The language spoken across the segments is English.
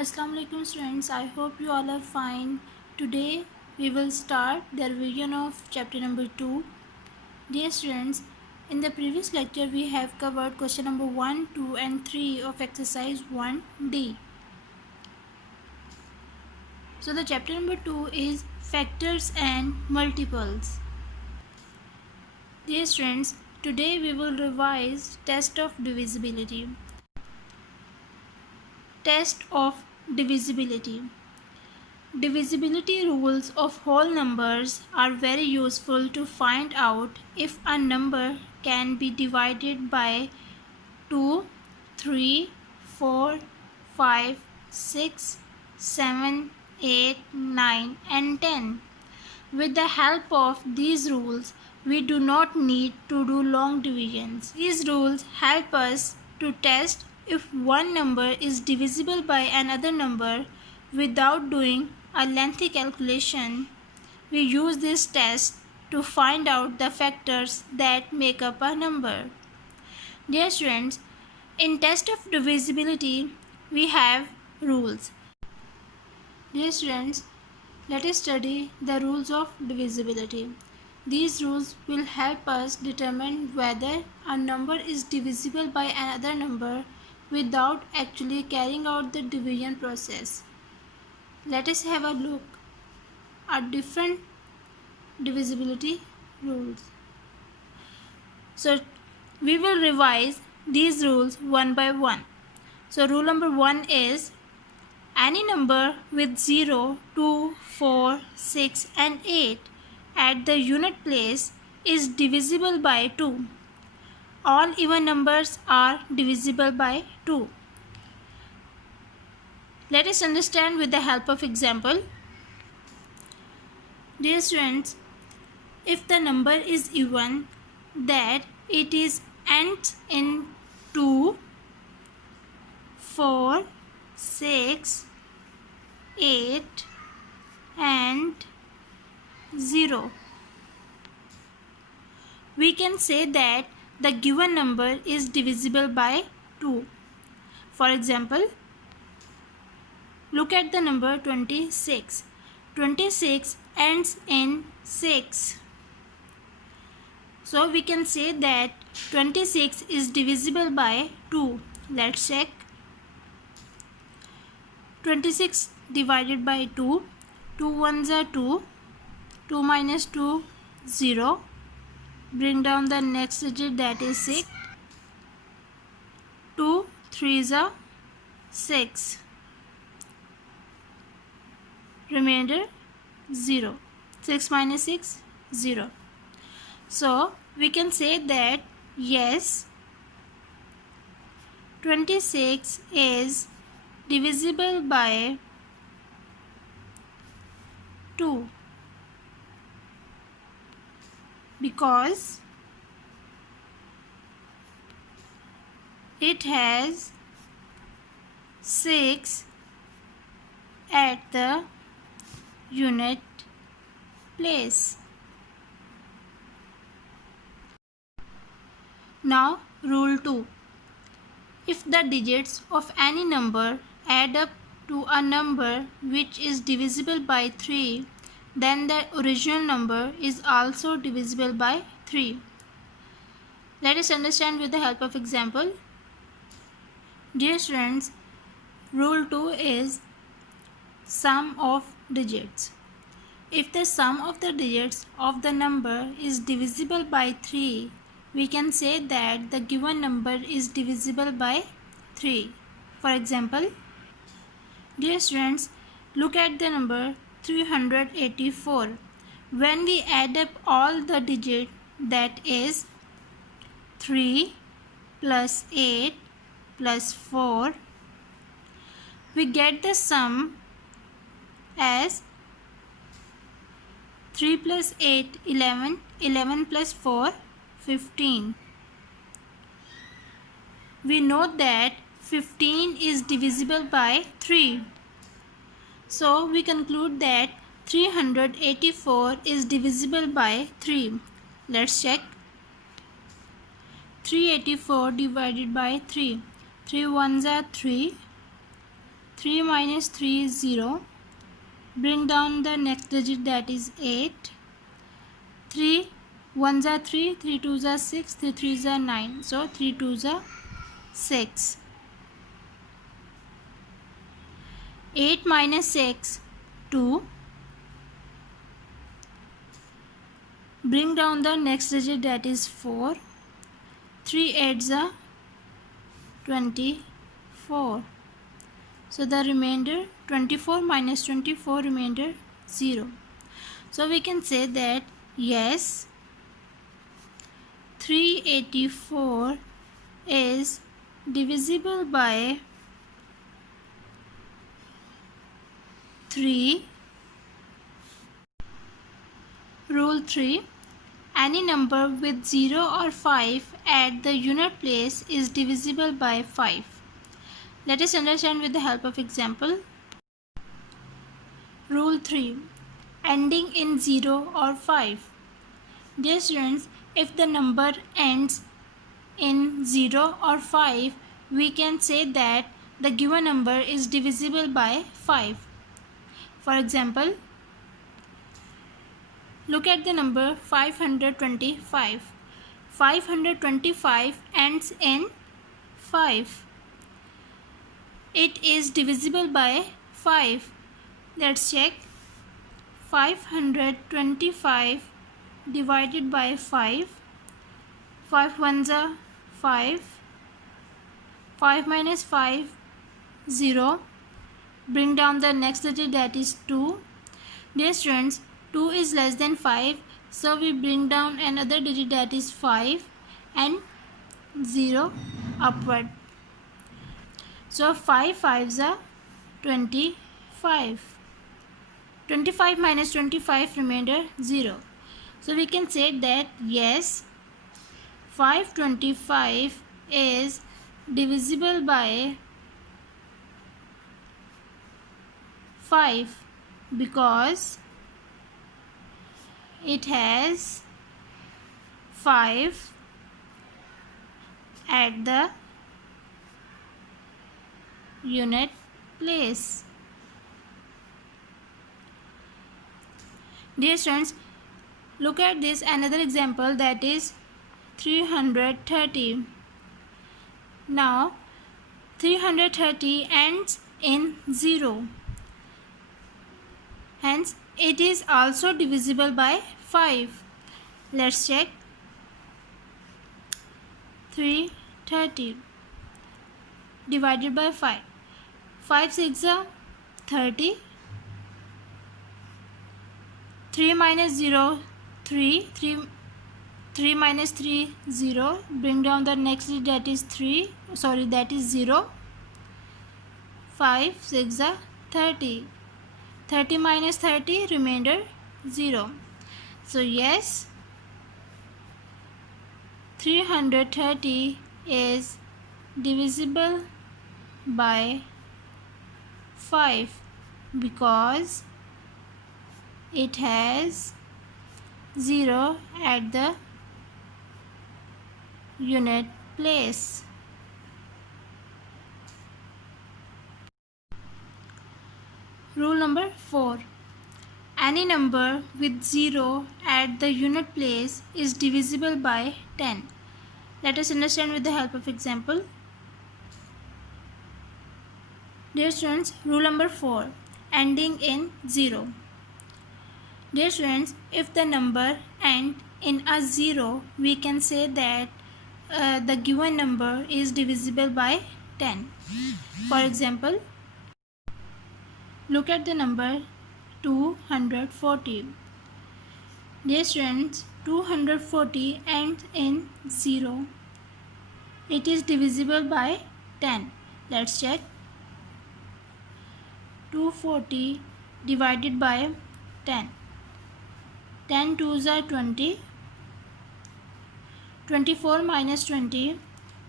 Assalamu alaikum students, I hope you all are fine. Today we will start the revision of chapter number 2. Dear students, in the previous lecture we have covered question number 1, 2 and 3 of exercise 1D. So the chapter number 2 is factors and multiples. Dear students, today we will revise test of divisibility. Test of divisibility. Divisibility rules of whole numbers are very useful to find out if a number can be divided by 2, 3, 4, 5, 6, 7, 8, 9 and 10. With the help of these rules, we do not need to do long divisions. These rules help us to test if one number is divisible by another number without doing a lengthy calculation. We use this test to find out the factors that make up a number. Dear students, in test of divisibility, we have rules. Dear students, let us study the rules of divisibility. These rules will help us determine whether a number is divisible by another number without actually carrying out the division process. Let us have a look at different divisibility rules. So we will revise these rules one by one. So rule number 1 is any number with 0, 2, 4, 6 and 8 at the unit place is divisible by 2. All even numbers are divisible by 2. Let us understand with the help of example. Dear students, if the number is even, that it is ends in 2, 4, 6, 8 and 0. We can say that the given number is divisible by 2. For example, look at the number 26. 26 ends in 6. So we can say that 26 is divisible by 2. Let's check. 26 divided by 2. 2 ones are 2. 2 minus 2, 0. Bring down the next digit, that is 6. 2 3s are 6. Remainder 0. 6 minus 6, 0. So we can say that yes, 26 is divisible by 2 because it has 6 at the unit place. Now rule 2. If the digits of any number add up to a number which is divisible by 3, then the original number is also divisible by 3. Let us understand with the help of example. Dear students, rule 2 is sum of digits. If the sum of the digits of the number is divisible by 3, we can say that the given number is divisible by 3. For example, dear students, look at the number 384. When we add up all the digits, that is 3 plus 8 plus 4, we get the sum as 3 plus 8, 11, 11 plus 4, 15. We know that 15 is divisible by 3. So we conclude that 384 is divisible by 3. Let's check. 384 divided by 3. 3 ones are 3. 3 minus 3 is 0. Bring down the next digit, that is 8. 3 1s are 3, 3 2s are 6, 3 3s are 9. So 3 2s are 6. 8 minus 6, 2. Bring down the next digit, that is 4. 3 8s are 24. So the remainder 24 minus 24, remainder 0. So we can say that yes, 384 is divisible by 3. Rule 3. Any number with 0 or 5 at the unit place is divisible by 5. Let us understand with the help of example. Rule 3. Ending in 0 or 5. Dear students, if the number ends in 0 or 5, we can say that the given number is divisible by 5. For example, look at the number 525. 525 ends in 5. It is divisible by 5. Let's check. 525 divided by 5. 5 ones are 5. 5 minus 5, 0. Bring down the next digit, that is 2. Dear students, 2 is less than 5, so we bring down another digit, that is 5, and 0 upward. So 5 5s are 25. 25 minus 25, remainder 0. So we can say that yes, 525 is divisible by 5 because it has 5 at the unit place. Dear students, look at this another example, that is 330. Now 330 ends in 0. Hence it is also divisible by 5. Let's check. 330 divided by 5. 5 6 are 30. 3 minus 0, 3. 3 minus 3, 0. Bring down the next digit, that is 3. Sorry, that is 0. 5 6 are 30. 30 minus 30, remainder 0. So yes, 330 is divisible by 5 because it has 0 at the unit place. Rule number 4. Any number with 0 at the unit place is divisible by 10. Let us understand with the help of example. Dear students, rule number 4. Ending in 0. Dear students, if the number ends in a 0, we can say that the given number is divisible by 10. For example, look at the number 240. Dear students, 240 ends in 0. It is divisible by 10. Let's check. 240 divided by 10. 10 2s are 20. 24 minus 20.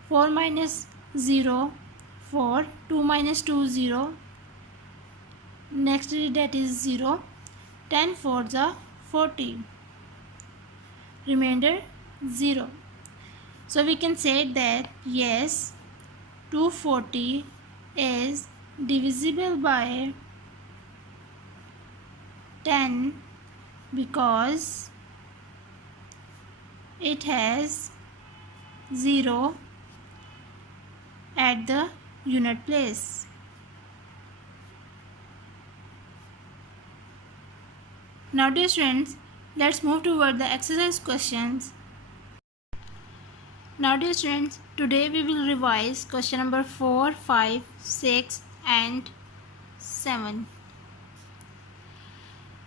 4 minus 0, 4. 2 minus 2, 0. Next digit, that is 0. 10 4s are 40. Remainder 0. So we can say that yes, 240 is divisible by 10 because it has 0 at the unit place. Now dear students, let's move toward the exercise questions. Now dear students, today we will revise question number 4, 5, 6 and 7.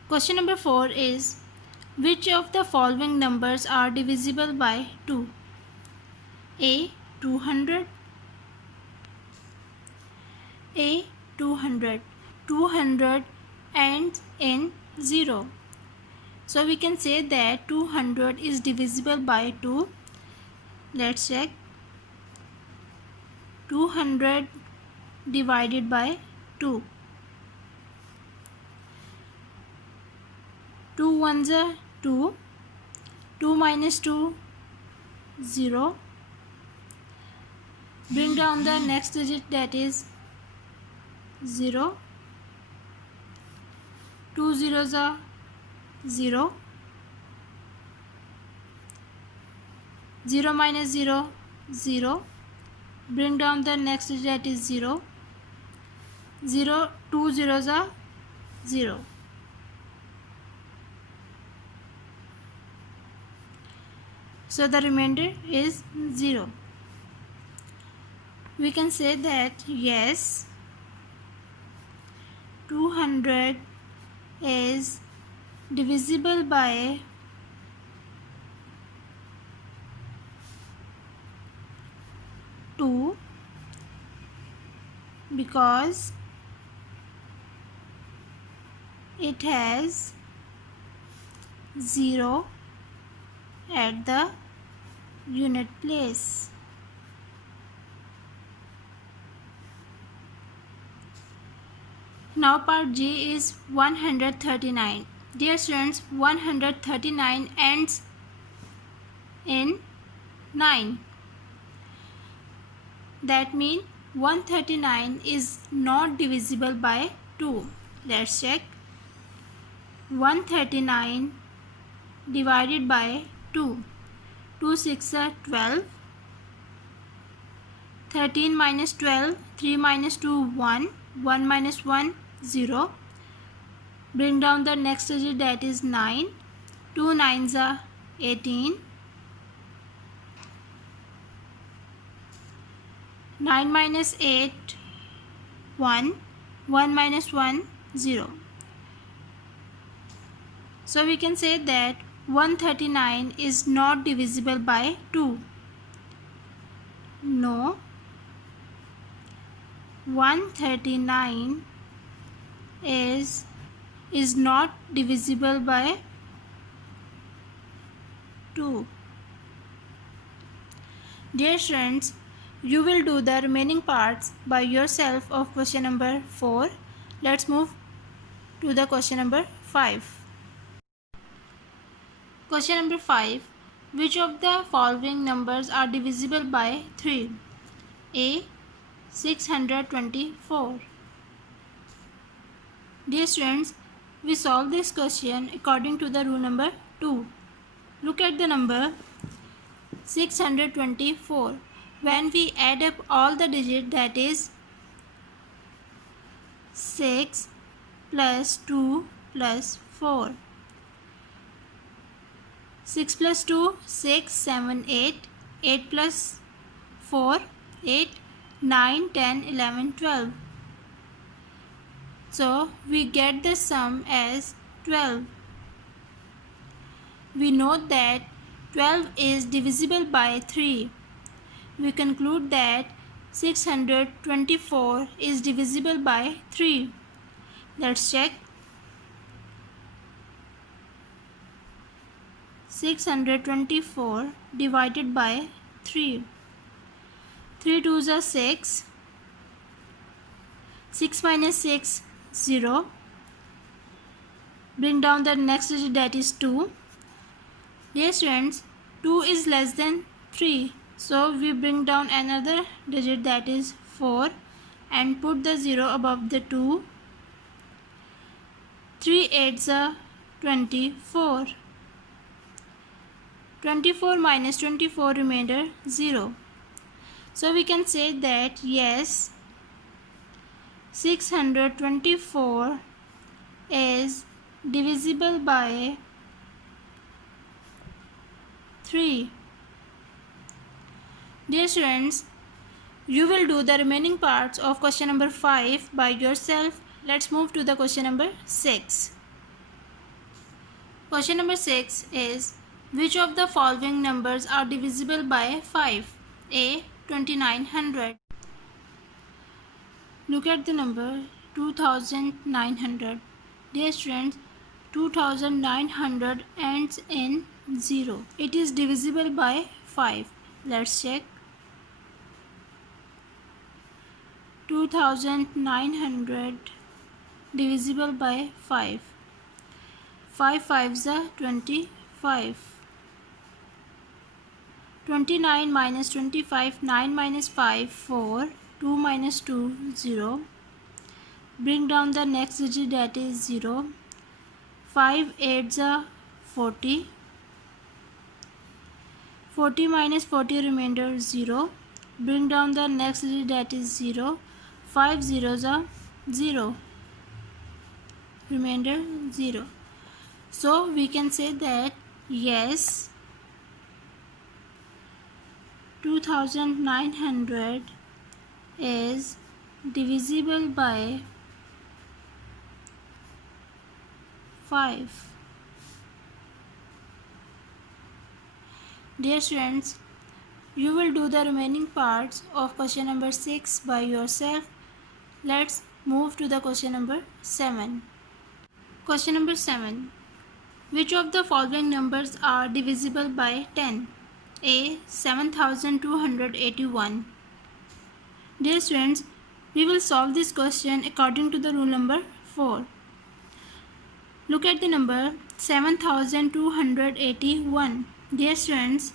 Question number 4 is, which of the following numbers are divisible by 2? A. 200. A. 200. 200 ends in 0. So we can say that 200 is divisible by 2. Let's check. 200 divided by 2. 2 ones are 2. 2 minus 2, 0. Bring down the next digit, that is 0. 2 zeros are 0. 0 minus 0, 0. Bring down the next digit, that is 0. 0, 2 zeros are 0. So the remainder is 0. We can say that yes, 200 is divisible by 2 because it has 0 at the unit place. Now part J is 139. Dear students, 139 ends in 9. That means 139 is not divisible by 2. Let's check. 139 divided by 2. 2 6 are 12. 13 minus 12. 3 minus 2, 1. 1 minus 1, 0. Bring down the next digit, that is 9. 2 nines are 18. 9 minus 8, 1. 1 minus 1, 0. So we can say that 139 is not divisible by 2. No. 139 is not divisible by 2. Dear students, you will do the remaining parts by yourself of question number 4. Let's move to the question number 5. Question number 5. Which of the following numbers are divisible by 3? A. 624. Dear students, we solve this question according to the rule number 2. Look at the number 624. When we add up all the digits, that is 6 plus 2 plus 4. 6 plus 2, 6, 7, 8. 8 plus 4, 8. 9, 10, 11, 12. So we get the sum as 12. We note that 12 is divisible by 3. We conclude that 624 is divisible by 3. Let's check. 624 divided by 3. 3 2s are 6. 6 minus 6, 0. Bring down the next digit, that is 2. Dear students, 2 is less than 3. So we bring down another digit, that is 4. and put the 0 above the 2. 3 8s are 24. 24 minus 24 remainder 0. So we can say that yes, 624 is divisible by 3. Dear students, you will do the remaining parts of question number 5 by yourself. Let's move to the question number 6. Question number 6 is, which of the following numbers are divisible by 5? A. 2900. Look at the number 2900. Dear students, 2900 ends in 0. It is divisible by 5. Let's check. 2900 divisible by 5. 5 5s are 25. 29 minus 25, 9 minus 5, 4, 2 minus 2, 0. Bring down the next digit, that is 0. 5 8s are 40. 40 minus 40 remainder 0. Bring down the next digit, that is 0. 5 zeros are 0. Remainder 0. So we can say that yes, 2900 is divisible by 5. Dear students, you will do the remaining parts of question number 6 by yourself. Let's move to the question number 7. Question number 7. Which of the following numbers are divisible by 10? A. 7281. Dear students, we will solve this question according to the rule number 4. Look at the number 7281. Dear students,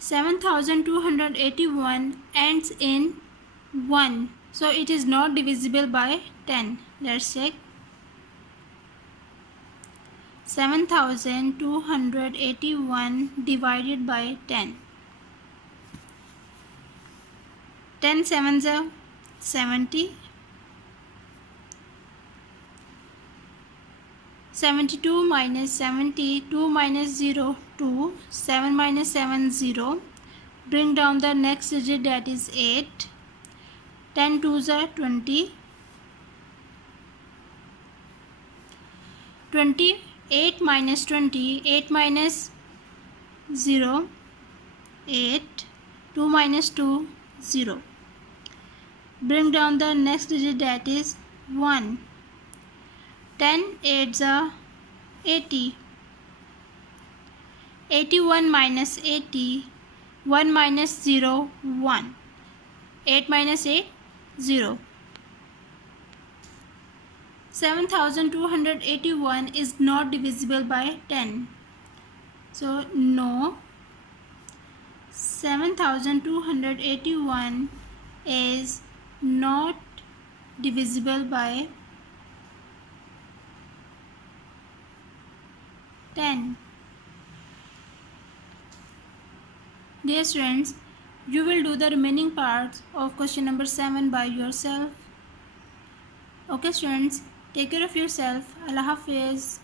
7281 ends in 1. So it is not divisible by 10. Let's check. 7281 divided by 10. 10 sevens are 70. 72 minus 70, 2 minus 0, 2. 7 minus 7, 0. Bring down the next digit, that is 8. 10 twos are 20. 8 minus 20, 8 minus 0, 8. 2 minus 2, 0. Bring down the next digit, that is 1. 10 8s are 80. 81 minus 80, 1 minus 0, 1. 8 minus 8, 0. 7281 is not divisible by 10. So no, 7281 is not divisible by 10. Dear students, you will do the remaining parts of question number 7 by yourself. Okay students, take care of yourself. Allah Hafiz.